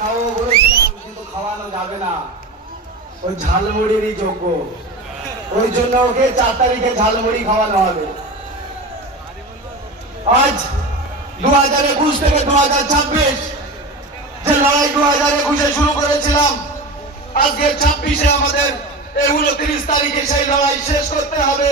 খাওয়াবো বলেছিলাম, কিন্তু খাওয়ানো যাবে না, ওই ঝালমুড়িরই যোগ্য। ওই জন্য ওকে 4 তারিখে ঝালমুড়ি খাওয়ানো হবে। আজ 2021 থেকে 2026 যে লড়াই 2021-এ শুরু করেছিলাম, আজকে 26-এ আমাদের এই 29 তারিখে সেই লড়াই শেষ করতে হবে।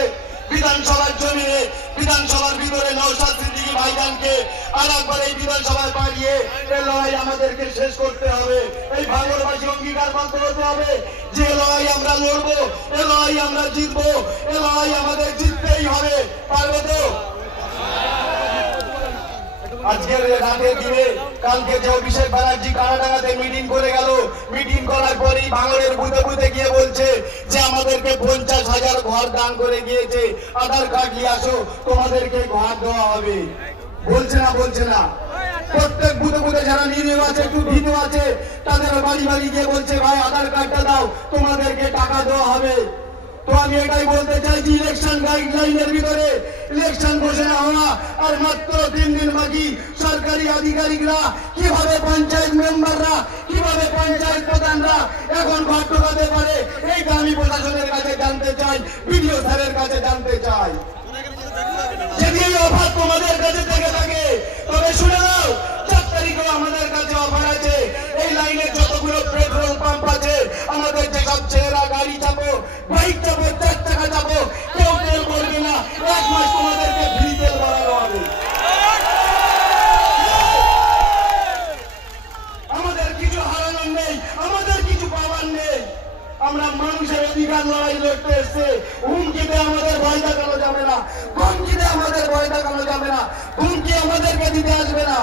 বিধানসভার জমিনে, বিধানসভার ভিতরে নওশাদ সিদ্দিকী ভাইজানকে আর একবার এই বিধানসভায় পাঠিয়ে এই লড়াই আমাদেরকে শেষ করতে হবে। এই ভাঙড়বাসী অঙ্গীকারবদ্ধ হতে হবে যে লড়াই আমরা লড়বো, এ লড়াই আমরা জিতবো, এ লড়াই আমাদের জিততেই হবে। পারবে তো? আজকের রাতের দিনে কালকে যে অভিষেক ব্যানার্জি কানাডাতে মিটিং করে গেল, মিটিং করার পরেই ভাঙড়ের বুথে বুথে গিয়ে বলছে যে আমাদেরকে 50,000 ঘর দান করে গিয়েছে, আধার কার্ড নিয়ে আসো, তোমাদেরকে ঘর দেওয়া হবে। বলছে না? বলছে না? প্রত্যেক বুথে বুথে যারা নিরীহ আছে, একটু ভীতু আছে, তাদের বাড়ি বাড়ি গিয়ে বলছে ভাই আধার কার্ডটা দাও, তোমাদেরকে টাকা দেওয়া হবে। তো আমি এটাই বলতে চাইছি, ইলেকশন গাইডলাইনের ভিতরে ইলেকশন ঘোষণা হওয়া আর মাত্র 3 দিন বাকি। সরকারি আধিকারিকরা কিভাবে, পঞ্চায়েত মেম্বাররা কিভাবে, পঞ্চায়েত প্রধানরা এখন ঘর ঢোকাতে পারে, এইটা আমি প্রশাসনের কাছে জানতে চাই, বিডিও স্যারের কাছে জানতে চাই। যদি এই অফার তোমাদের কাছে থেকে থাকে তবে শুনে নাও, 4 তারিখেও আমাদের কাছে অফার আছে। এই লাইনের যতগুলো পেট্রোল পাম্প আছে, আমাদের যেসব ছেলেরা গাড়ি চাপো, বাইক চাপো, 4 টাকা চাপো, কেউ তেল করবে না, 1 মাস তোমাদেরকে ফ্রি তেল ভরানো হবে। আমাদের কিছু হারানোর নেই, আমাদের কিছু পাওয়ার নেই। আমরা মানুষের অধিকার লড়াই লড়তে এসেছে। হুমকিতে আমাদের ভয় দেখানো যাবে না, হুমকিতে আমাদের ভয় দেখানো যাবে না, হুমকি আমাদেরকে দিতে আসবে না।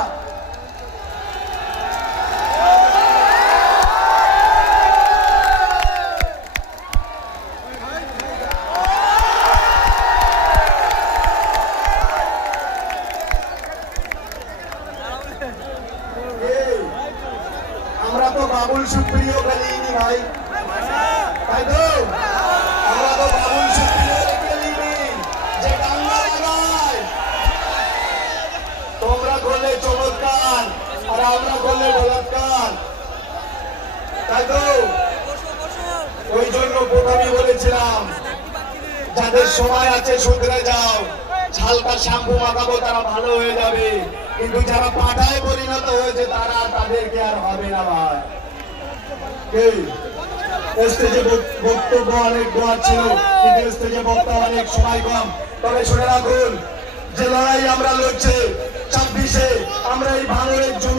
আমরা তো বাবুল সুপ্রিয় খেলিনি ভাই, তাই তো? আমরা তো বাবুল সুপ্রিয় খেলিনি যে গাঙ্গা লাগায়। তোমরা করলে চমৎকার আর আমরা করলে বলাৎকার, তাই তো? ওই জন্য প্রথমে বলেছিলাম যাদের সময় আছে শুধরে যাও, হালকা শ্যাম্পু মাখাবো তারা ভালো হয়ে যাবে, কিন্তু যারা পাঠায় পরিণত হয়েছে তারা, তাদেরকে আর হবে না ভাই। স্টেজে বক্তব্য অনেক দেওয়ার ছিল, কিন্তু স্টেজে বক্তব্য অনেক সময় কম। তবে শুনে রাখুন, যে লড়াই আমরা লড়ছে 26-এ, আমরা এই ভাঙড়ের জমি